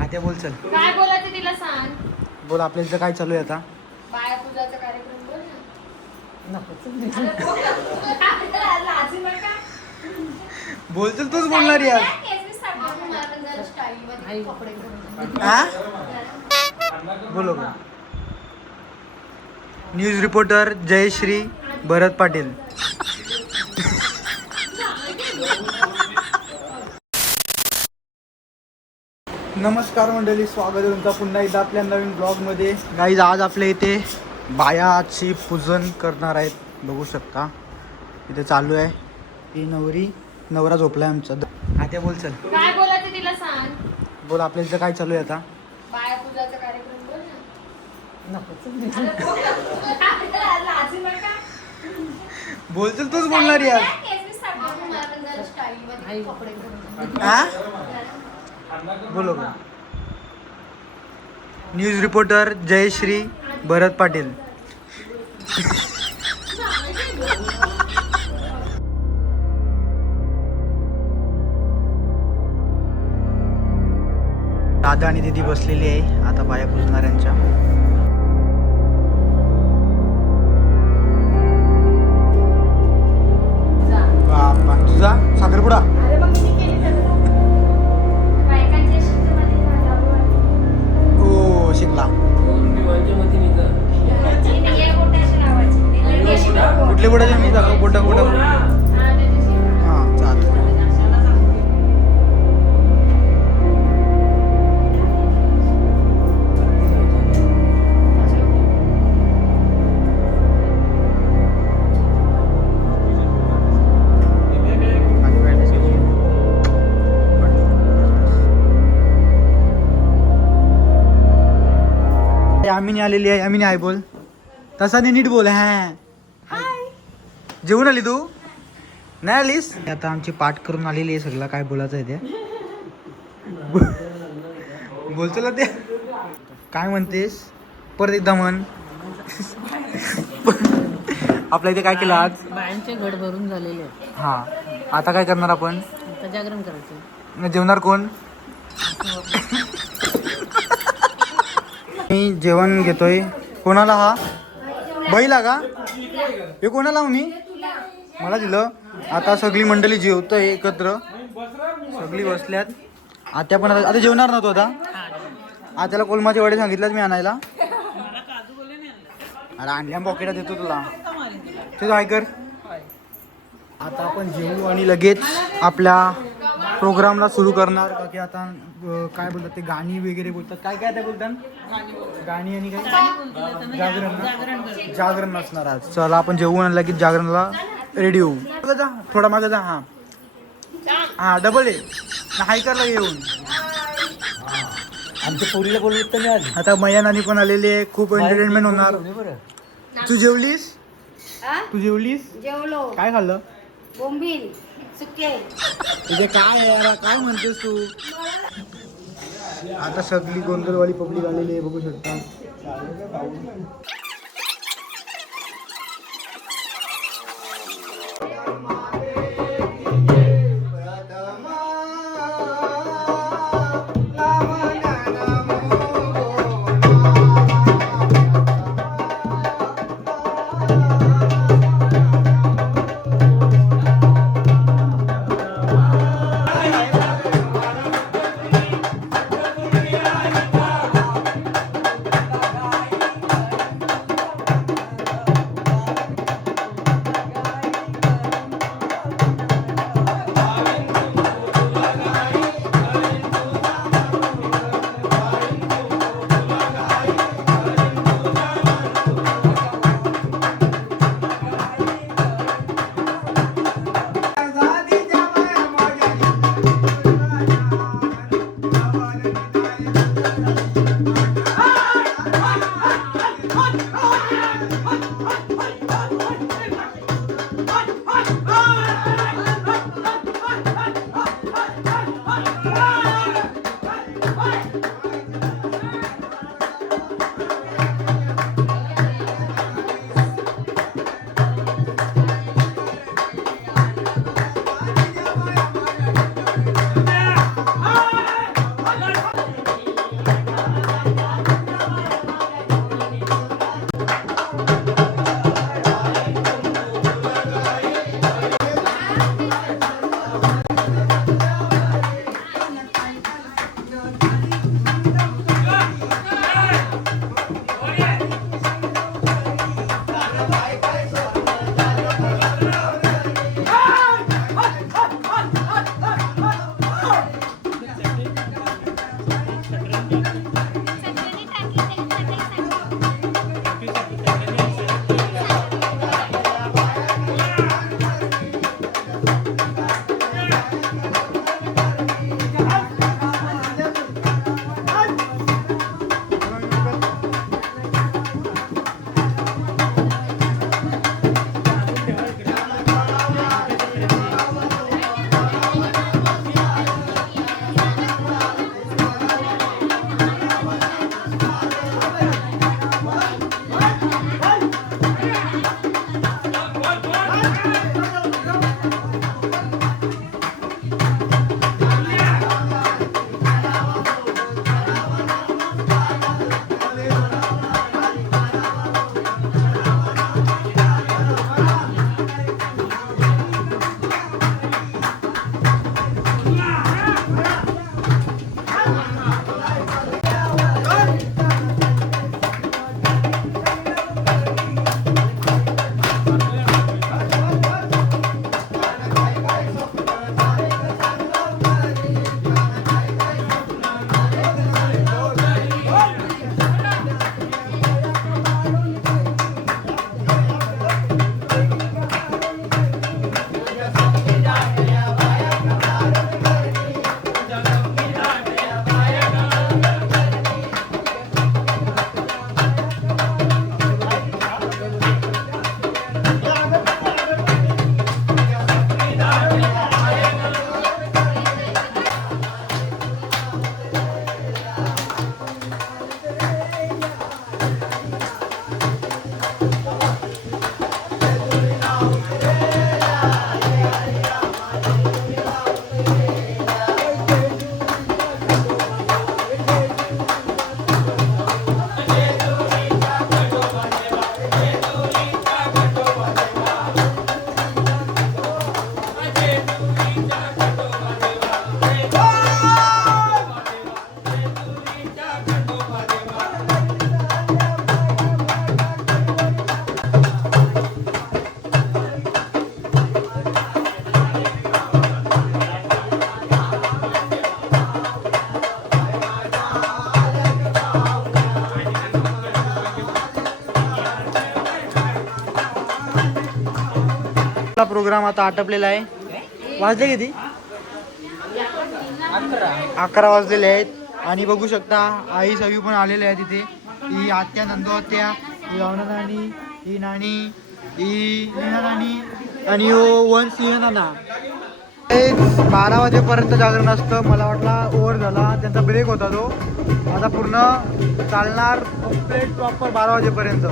आता बोल चल. काय बोलायचं तिला सांग. बोल आपल्या इथं काय चालू आहे आता. बाया पूजाचा कार्यक्रम बोल ना. लाजू नका. बोल चल तूच बोलणार यार. हा बोलो बोल. न्यूज रिपोर्टर जयश्री भरत पाटील. नमस्कार मंडळी, स्वागत आहे तुमचं पुन्हा एकदा आपल्या नवीन ब्लॉगमध्ये. गाईज आज आपल्या इथे बायाची पूजन करणार आहेत, बघू शकता इथे चालू आहे. ही नवरा झोपलाय आमचा. आता बोल चल. काय बोलायचं तिला सांग. बोल आपल्या इथं काय चालू आहे आता. बाया पूजाचा कार्यक्रम बोल ना. लाजू नका. बोल चल तूच बोलणार यार. हा बोलो बोल. न्यूज रिपोर्टर जयश्री भरत पाटील. दादा आणि दीदी बसलेली आहे आता बाया पुजणाऱ्यांच्या. बापा तुझा साखरपुडा. हो शिकला. कुठले बोटाचे मी दाखव. बोटा हां चाल. आम्ही आलेली आहे. आम्ही आहे बोल तसा नाही, नीट बोल. हा जेवून आली तू नाही आलीस. आता आमची पाठ करून आलेली आहे. सगळं काय बोलायचं आहे ते बोल चला. ते काय म्हणतेस परत एकदा म्हण. आपल्या इथे काय केलं आज. बायांचे घड भरून झालेले आहेत. हा आता काय करणार आपण. आता जागरण करायचं. मग जेवणार कोण. मी जेवण घेतोय. कोणाला. हा बैला का हे कोणाला मी मला दिलं. आता सगळी मंडळी जेवतोय एकत्र, सगळी बसल्यात. आत्या पण आता जेवणार नव्हतो. आता आत्याला कोलमाचे वडे सांगितलं मी आणायला. अरे आणल्या पॉकेटात देतो तुला ते काय कर. आता आपण जेवू आणि लगेच आपल्या प्रोग्रामला सुरू करणार. की आता काय बोलतात ते गाणी वगैरे बोलतात. काय काय ते बोलतात गाणी आणि काय जागरण नसणार आज. चला आपण जेवू आणि लगेच जागरणला रेडी होऊ. थोडा मागे जा. हा डबल आहे हाय करला येऊन. आमच्या पोरीला बोलत तर नाही. आता मया नानी पण आलेली आहे. खूप एंटरटेनमेंट होणार. तू जेवलीस. तू जेवलीस. जेवलो. काय खाल्लं. बोंबील सुके. तुझे काय यार काय म्हणतेस तू. आता सगळी गोंधळवाडी पब्लिक आलेली आहे, बघू शकता. प्रोग्राम आता आटपलेला आहे. वाजले किती? 11 वाजलेले आहेत. आणि बघू शकता आई सगळी पण आलेले आहे तिथे. ही आत्या, नंदू आत्या, ही रावणा नानी, ही नानी, ही नीना नानी आणि वन सिंह नाना. 12 वाजेपर्यंत जागरण असतं. मला वाटला ओव्हर झाला, त्यांचा ब्रेक होता तो. आता पूर्ण चालणार कंप्लीट प्रॉपर 12 वाजेपर्यंत.